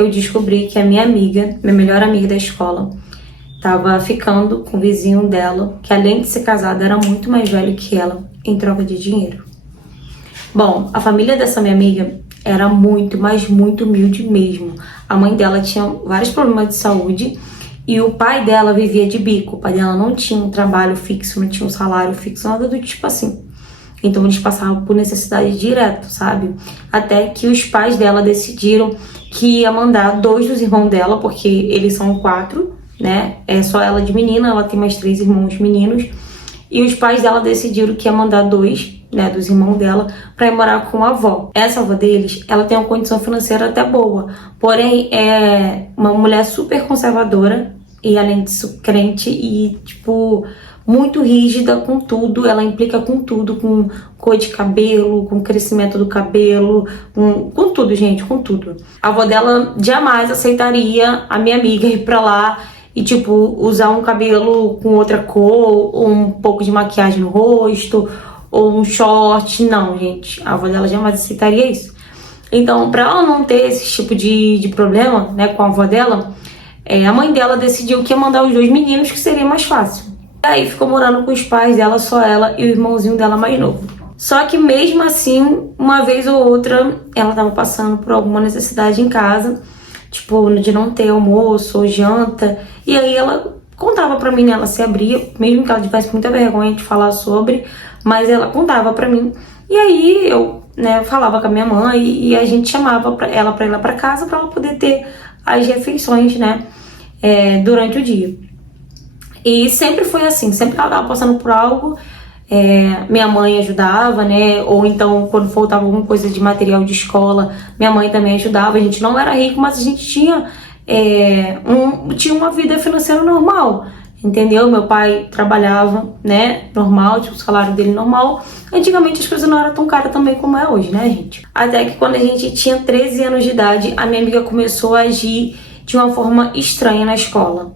eu descobri que a minha amiga, minha melhor amiga da escola, tava ficando com o vizinho dela, que além de ser casado, era muito mais velho que ela, em troca de dinheiro. Bom, a família dessa minha amiga era muito, mas muito humilde mesmo. A mãe dela tinha vários problemas de saúde e o pai dela vivia de bico. O pai dela não tinha um trabalho fixo, não tinha um salário fixo, nada do tipo assim. Então eles passavam por necessidade direto, sabe? Até que os pais dela decidiram que ia mandar 2 dos irmãos dela, porque eles são 4, né? É só ela de menina, ela tem mais 3 irmãos meninos. E os pais dela decidiram que ia mandar 2, né, dos irmãos dela, pra ir morar com a avó. Essa avó deles, ela tem uma condição financeira até boa, porém é uma mulher super conservadora e além disso crente e, tipo, muito rígida com tudo. Ela implica com tudo, com cor de cabelo, com crescimento do cabelo, com tudo, gente, com tudo. A avó dela jamais aceitaria a minha amiga ir pra lá e, tipo, usar um cabelo com outra cor, ou um pouco de maquiagem no rosto, ou um short. Não, gente, a avó dela jamais aceitaria isso. Então, pra ela não ter esse tipo de problema, né, com a avó dela, a mãe dela decidiu que ia mandar os 2 meninos, que seria mais fácil. Aí ficou morando com os pais dela, só ela e o irmãozinho dela mais novo. Só que mesmo assim, uma vez ou outra, ela tava passando por alguma necessidade em casa, tipo, de não ter almoço ou janta. E aí ela contava pra mim, né? Ela se abria, mesmo que ela tivesse muita vergonha de falar sobre, mas ela contava pra mim. E aí eu, né, falava com a minha mãe e a gente chamava ela pra ir lá pra casa pra ela poder ter as refeições, né, durante o dia. E sempre foi assim, sempre ela tava passando por algo, minha mãe ajudava, né? Ou então, quando faltava alguma coisa de material de escola, minha mãe também ajudava. A gente não era rico, mas a gente tinha, tinha uma vida financeira normal, entendeu? Meu pai trabalhava, né? Normal, tinha o salário dele normal. Antigamente as coisas não eram tão caras também como é hoje, né, gente? Até que quando a gente tinha 13 anos de idade, a minha amiga começou a agir de uma forma estranha na escola.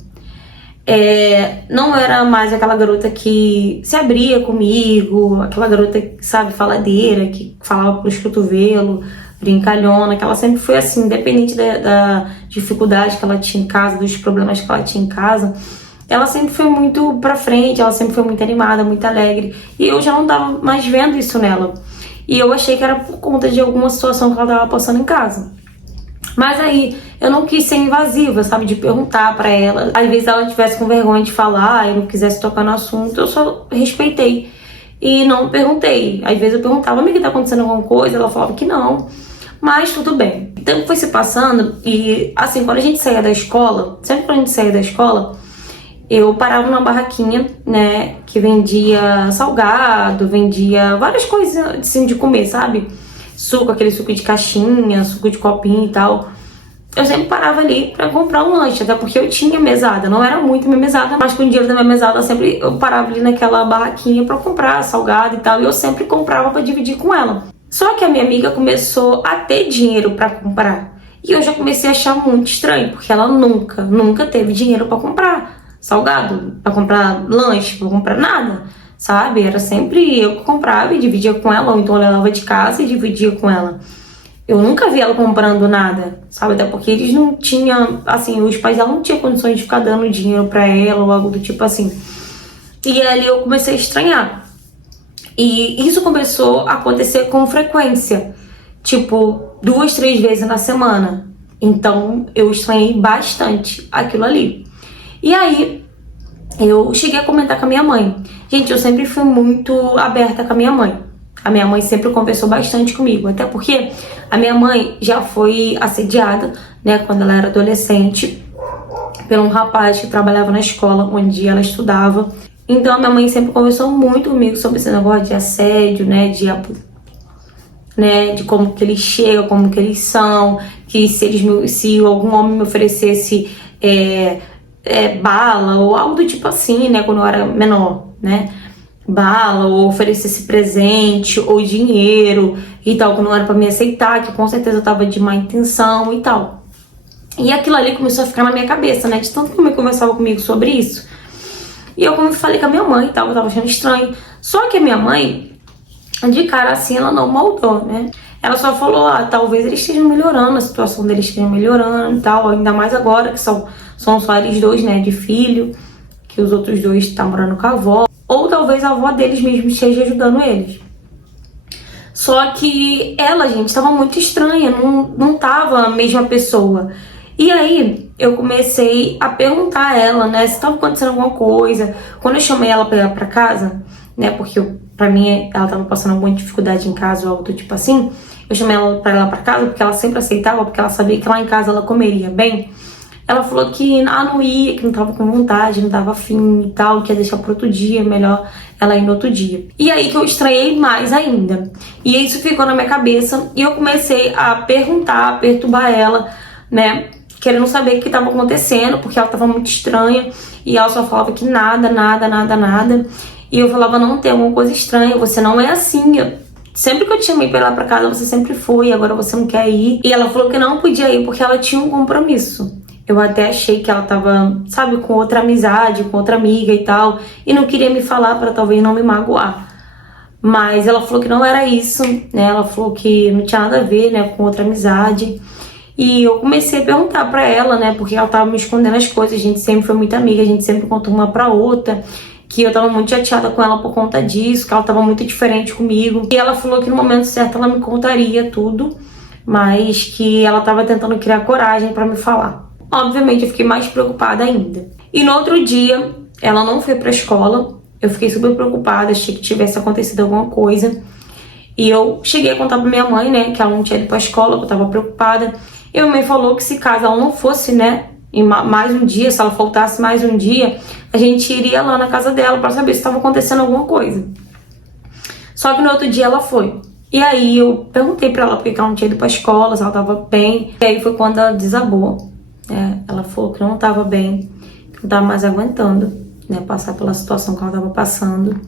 Não era mais aquela garota que se abria comigo, aquela garota, sabe, faladeira, que falava pros cotovelos, brincalhona, que ela sempre foi assim, independente da dificuldade que ela tinha em casa, dos problemas que ela tinha em casa, ela sempre foi muito pra frente, ela sempre foi muito animada, muito alegre, e eu já não tava mais vendo isso nela. E eu achei que era por conta de alguma situação que ela tava passando em casa. Mas aí eu não quis ser invasiva, sabe, de perguntar pra ela. Às vezes ela tivesse com vergonha de falar e não quisesse tocar no assunto, eu só respeitei e não perguntei. Às vezes eu perguntava, amiga, tá acontecendo alguma coisa? Ela falava que não, mas tudo bem. O tempo foi se passando e, assim, quando a gente saía da escola, sempre quando a gente saía da escola, eu parava numa barraquinha, né, que vendia salgado, vendia várias coisas assim de comer, sabe? Suco, aquele suco de caixinha, suco de copinho e tal. Eu sempre parava ali pra comprar um lanche, até porque eu tinha mesada, não era muito minha mesada, mas com o dinheiro da minha mesada eu parava ali naquela barraquinha pra comprar salgado e tal, e eu sempre comprava pra dividir com ela. Só que a minha amiga começou a ter dinheiro pra comprar, e eu já comecei a achar muito estranho, porque ela nunca teve dinheiro pra comprar salgado, pra comprar lanche, pra comprar nada, sabe? Era sempre eu que comprava e dividia com ela, ou então eu levava de casa e dividia com ela. Eu nunca vi ela comprando nada, sabe? Até porque eles não tinham, assim, os pais dela não tinham condições de ficar dando dinheiro pra ela ou algo do tipo assim. E ali eu comecei a estranhar. E isso começou a acontecer com frequência, tipo 2, 3 vezes na semana. Então eu estranhei bastante aquilo ali. E aí eu cheguei a comentar com a minha mãe. Gente, eu sempre fui muito aberta com a minha mãe. A minha mãe sempre conversou bastante comigo, até porque a minha mãe já foi assediada, né, quando ela era adolescente, por um rapaz que trabalhava na escola onde ela estudava. Então a minha mãe sempre conversou muito comigo sobre esse negócio de assédio, né, de como que eles chegam, como que eles são, que se algum homem me oferecesse bala ou algo do tipo assim, né, quando eu era menor, né, bala ou oferecesse presente ou dinheiro e tal, que não era pra me aceitar, que com certeza eu tava de má intenção e tal. E aquilo ali começou a ficar na minha cabeça, né, de tanto que a mãe conversava comigo sobre isso. E eu, como falei com a minha mãe e tal, eu tava achando estranho. Só que a minha mãe, de cara assim, ela não moldou, né? Ela só falou, talvez eles estejam melhorando, a situação deles esteja melhorando e tal, ainda mais agora que são só eles dois, né, de filho, que os outros dois estão morando com a avó, ou talvez a avó deles mesmo esteja ajudando eles. Só que ela, gente, estava muito estranha, não tava a mesma pessoa. E aí eu comecei a perguntar a ela, né, se estava acontecendo alguma coisa. Quando eu chamei ela pra ir pra casa, né, porque pra mim ela tava passando alguma dificuldade em casa ou algo do tipo assim, eu chamei ela pra ir lá pra casa porque ela sempre aceitava, porque ela sabia que lá em casa ela comeria bem. Ela falou que não ia, que não tava com vontade, não tava afim e tal, que ia deixar pro outro dia, melhor ela ir no outro dia. E aí que eu estranhei mais ainda. E isso ficou na minha cabeça e eu comecei a perguntar, a perturbar ela, né, querendo saber o que tava acontecendo, porque ela tava muito estranha e ela só falava que nada. E eu falava, não, tem alguma coisa estranha, você não é assim. Sempre que eu te chamei pra ir lá pra casa, você sempre foi, agora você não quer ir. E ela falou que não podia ir porque ela tinha um compromisso. Eu até achei que ela tava, sabe, com outra amizade, com outra amiga e tal, e não queria me falar pra talvez não me magoar. Mas ela falou que não era isso, né? Ela falou que não tinha nada a ver, né, com outra amizade. E eu comecei a perguntar pra ela, né, porque ela tava me escondendo as coisas. A gente sempre foi muito amiga, a gente sempre contou uma pra outra, que eu tava muito chateada com ela por conta disso, que ela tava muito diferente comigo. E ela falou que no momento certo ela me contaria tudo, mas que ela tava tentando criar coragem pra me falar. Obviamente eu fiquei mais preocupada ainda. E no outro dia, ela não foi pra escola. Eu fiquei super preocupada, achei que tivesse acontecido alguma coisa. E eu cheguei a contar pra minha mãe, né, que ela não tinha ido pra escola, que eu tava preocupada. E minha mãe falou que se caso ela não fosse, né, em mais um dia, se ela faltasse mais um dia, a gente iria lá na casa dela pra saber se estava acontecendo alguma coisa. Só que no outro dia ela foi. E aí eu perguntei pra ela por que ela não tinha ido pra escola, se ela tava bem. E aí foi quando ela desabou. Ela falou que não tava bem, que não tava mais aguentando, né, passar pela situação que ela tava passando.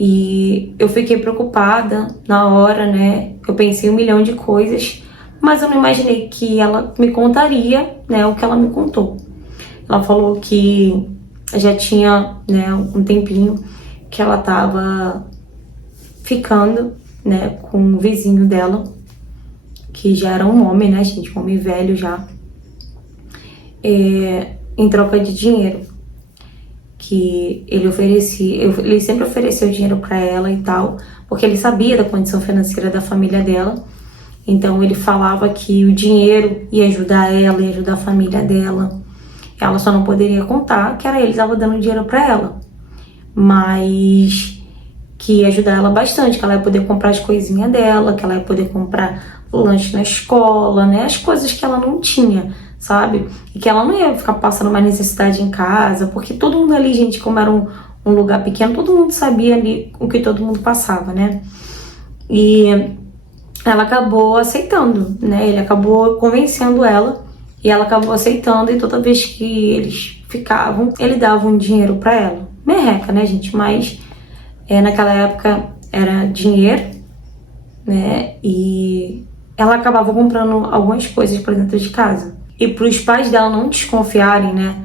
E eu fiquei preocupada na hora, né, eu pensei 1 milhão de coisas, mas eu não imaginei que ela me contaria, né, o que ela me contou. Ela falou que já tinha, né, um tempinho que ela tava ficando, né, com um vizinho dela, que já era um homem, né, gente, um homem velho já, em troca de dinheiro, que ele sempre ofereceu dinheiro para ela e tal, porque ele sabia da condição financeira da família dela. Então ele falava que o dinheiro ia ajudar ela, ia ajudar a família dela. Ela só não poderia contar que era ele que estava dando dinheiro para ela, mas que ia ajudar ela bastante, que ela ia poder comprar as coisinhas dela, que ela ia poder comprar o lanche na escola, né, as coisas que ela não tinha, sabe? E que ela não ia ficar passando mais necessidade em casa, porque todo mundo ali, gente, como era um lugar pequeno, todo mundo sabia ali o que todo mundo passava, né? E ela acabou aceitando, né? Ele acabou convencendo ela e ela acabou aceitando, e toda vez que eles ficavam, ele dava um dinheiro pra ela. Merreca, né, gente? Mas naquela época era dinheiro, né? E ela acabava comprando algumas coisas pra dentro de casa. E para os pais dela não desconfiarem, né,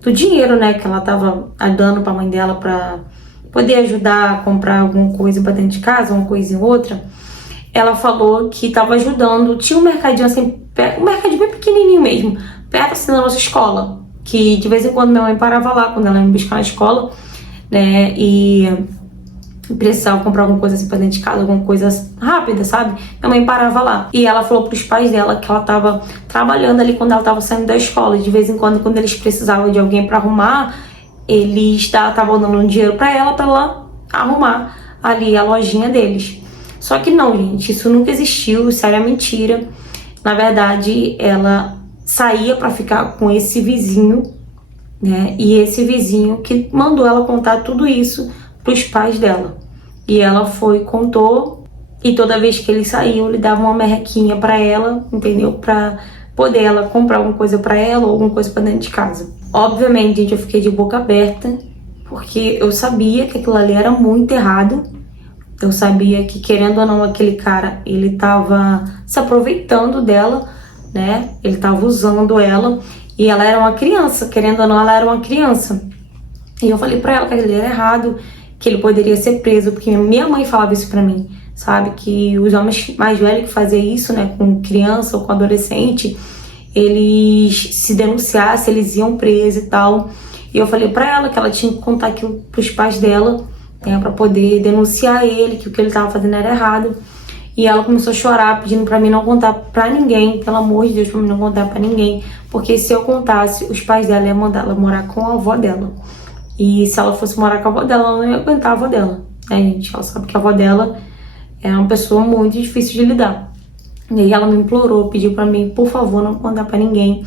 do dinheiro, né, que ela tava dando pra mãe dela pra poder ajudar a comprar alguma coisa pra dentro de casa, uma coisa ou outra, ela falou que tava ajudando. Tinha um mercadinho assim, um mercadinho bem pequenininho mesmo, perto assim da nossa escola, que de vez em quando minha mãe parava lá quando ela ia me buscar na escola, né, e precisava comprar alguma coisa assim pra dentro de casa, alguma coisa rápida, sabe? Minha mãe parava lá. E ela falou pros pais dela que ela tava trabalhando ali quando ela tava saindo da escola. E de vez em quando eles precisavam de alguém pra arrumar, eles estavam dando um dinheiro pra ela arrumar ali a lojinha deles. Só que não, gente, isso nunca existiu, isso era mentira. Na verdade, ela saía pra ficar com esse vizinho, né? E esse vizinho que mandou ela contar tudo isso pros pais dela. E ela foi, contou, e toda vez que eles saíam, ele dava uma merrequinha pra ela, entendeu? Pra poder ela comprar alguma coisa pra ela ou alguma coisa pra dentro de casa. Obviamente, gente, eu fiquei de boca aberta, porque eu sabia que aquilo ali era muito errado. Eu sabia que, querendo ou não, aquele cara, ele tava se aproveitando dela, né? Ele tava usando ela, e ela era uma criança, querendo ou não, ela era uma criança. E eu falei pra ela que aquilo era errado, que ele poderia ser preso, porque minha mãe falava isso pra mim, sabe? Que os homens mais velhos que faziam isso, né, com criança ou com adolescente, eles se denunciassem, eles iam presos e tal. E eu falei pra ela que ela tinha que contar aquilo pros pais dela, né, pra poder denunciar ele, que o que ele tava fazendo era errado. E ela começou a chorar, pedindo pra mim não contar pra ninguém, pelo amor de Deus, pra mim não contar pra ninguém. Porque se eu contasse, os pais dela iam mandar ela morar com a avó dela. E se ela fosse morar com a avó dela, ela não ia aguentar a avó dela, né, gente? Ela sabe que a avó dela é uma pessoa muito difícil de lidar. E aí ela me implorou, pediu pra mim, por favor, não contar pra ninguém,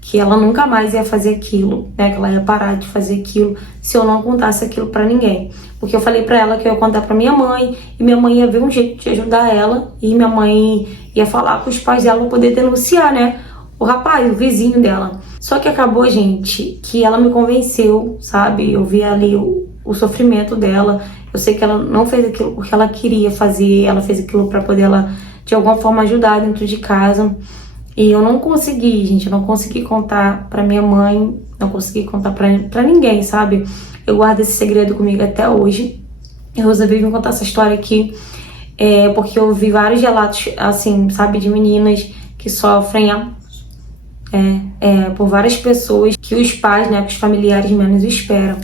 que ela nunca mais ia fazer aquilo, né? Que ela ia parar de fazer aquilo se eu não contasse aquilo pra ninguém. Porque eu falei pra ela que eu ia contar pra minha mãe, e minha mãe ia ver um jeito de ajudar ela, e minha mãe ia falar com os pais dela pra poder denunciar, né? O rapaz, o vizinho dela. Só que acabou, gente, que ela me convenceu, sabe? Eu vi ali o sofrimento dela. Eu sei que ela não fez aquilo porque ela queria fazer, ela fez aquilo pra poder ela, de alguma forma, ajudar dentro de casa. E eu não consegui, gente, eu não consegui contar pra minha mãe, não consegui contar pra ninguém, sabe? Eu guardo esse segredo comigo até hoje. Eu resolvi vir contar essa história aqui, porque eu vi vários relatos, assim, sabe, de meninas que sofrem por várias pessoas que os pais, né, que os familiares menos esperam.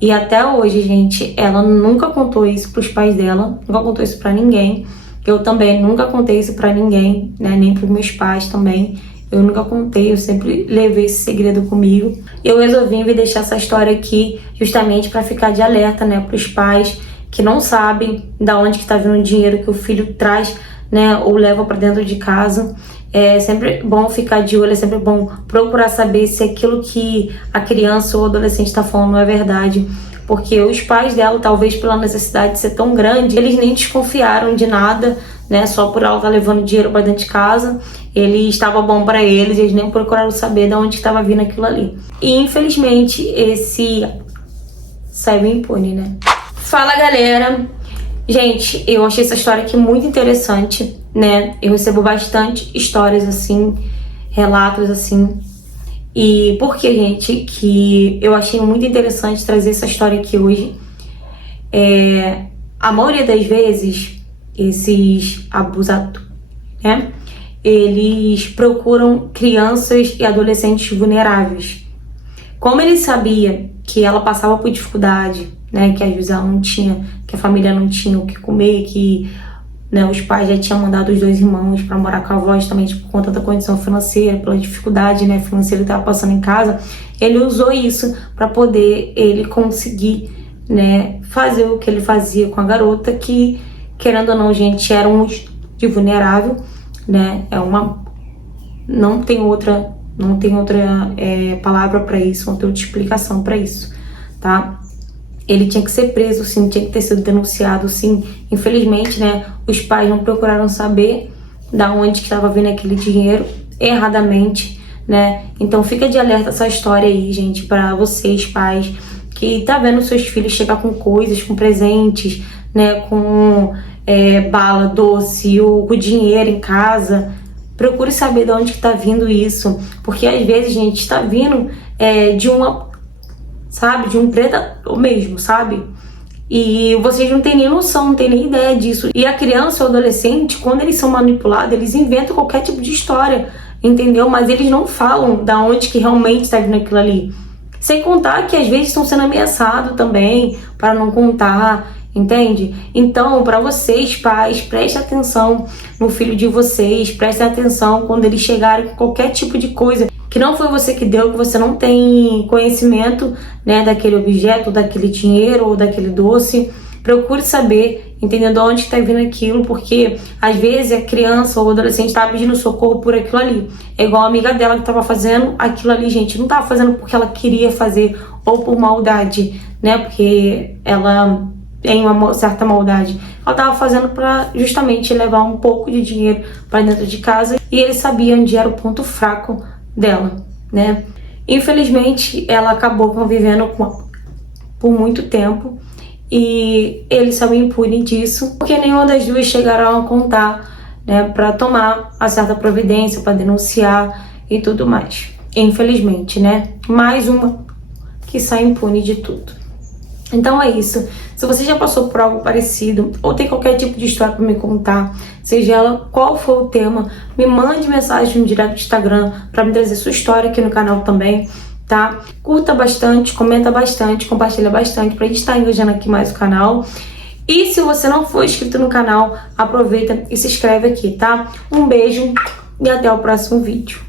E até hoje, gente, ela nunca contou isso pros pais dela, nunca contou isso pra ninguém. Eu também nunca contei isso pra ninguém, né, nem pros meus pais também. Eu nunca contei, eu sempre levei esse segredo comigo. Eu resolvi vir deixar essa história aqui justamente pra ficar de alerta, né, pros pais que não sabem da onde que tá vindo o dinheiro que o filho traz, né, ou leva pra dentro de casa. É sempre bom ficar de olho, é sempre bom procurar saber se aquilo que a criança ou o adolescente está falando não é verdade. Porque os pais dela, talvez pela necessidade de ser tão grande, eles nem desconfiaram de nada, né? Só por ela estar levando dinheiro para dentro de casa, ele estava bom para eles, eles nem procuraram saber de onde estava vindo aquilo ali. E infelizmente esse saiu impune, né? Fala, galera! Gente, eu achei essa história aqui muito interessante, né? Eu recebo bastante histórias assim, relatos assim. E por que, gente, que eu achei muito interessante trazer essa história aqui hoje? A maioria das vezes, esses abusadores, né? Eles procuram crianças e adolescentes vulneráveis. Como ele sabia que ela passava por dificuldade, né, que às vezes ela não tinha, que a família não tinha o que comer, que, né, os pais já tinham mandado os dois irmãos para morar com a avó justamente por conta da condição financeira, pela dificuldade, né, financeira que estava passando em casa, ele usou isso para poder ele conseguir, né, fazer o que ele fazia com a garota, que, querendo ou não, gente, era um de vulnerável, né, não tem outra palavra para isso, não tem outra explicação para isso, tá? Ele tinha que ser preso, sim, tinha que ter sido denunciado, sim. Infelizmente, né, os pais não procuraram saber da onde que estava vindo aquele dinheiro erradamente, né? Então fica de alerta essa história aí, gente, para vocês, pais, que tá vendo seus filhos chegar com coisas, com presentes, né, com bala, doce ou com dinheiro em casa. Procure saber de onde que tá vindo isso, porque às vezes, gente, está vindo de um predador mesmo, sabe? E vocês não têm nem noção, não têm nem ideia disso. E a criança ou adolescente, quando eles são manipulados, eles inventam qualquer tipo de história, entendeu? Mas eles não falam da onde que realmente está vindo aquilo ali. Sem contar que às vezes estão sendo ameaçados também, para não contar, entende? Então, para vocês, pais, prestem atenção no filho de vocês, prestem atenção quando eles chegarem com qualquer tipo de coisa que não foi você que deu, que você não tem conhecimento, né, daquele objeto, daquele dinheiro ou daquele doce. Procure saber, entendendo onde está vindo aquilo, porque às vezes a criança ou o adolescente está pedindo socorro por aquilo ali. É igual a amiga dela que estava fazendo aquilo ali, gente. Não estava fazendo porque ela queria fazer ou por maldade, né, porque ela tem uma certa maldade. Ela estava fazendo para justamente levar um pouco de dinheiro para dentro de casa, e ele sabia onde era o ponto fraco dela, né? Infelizmente, ela acabou convivendo por muito tempo, e ele saiu impune disso, porque nenhuma das duas chegaram a contar, né, para tomar a certa providência, para denunciar e tudo mais. Infelizmente, né? Mais uma que sai impune de tudo. Então é isso. Se você já passou por algo parecido ou tem qualquer tipo de história para me contar, seja ela qual for o tema, me mande mensagem no direct do Instagram para me trazer sua história aqui no canal também, tá? Curta bastante, comenta bastante, compartilha bastante pra gente estar engajando aqui mais o canal. E se você não for inscrito no canal, aproveita e se inscreve aqui, tá? Um beijo e até o próximo vídeo.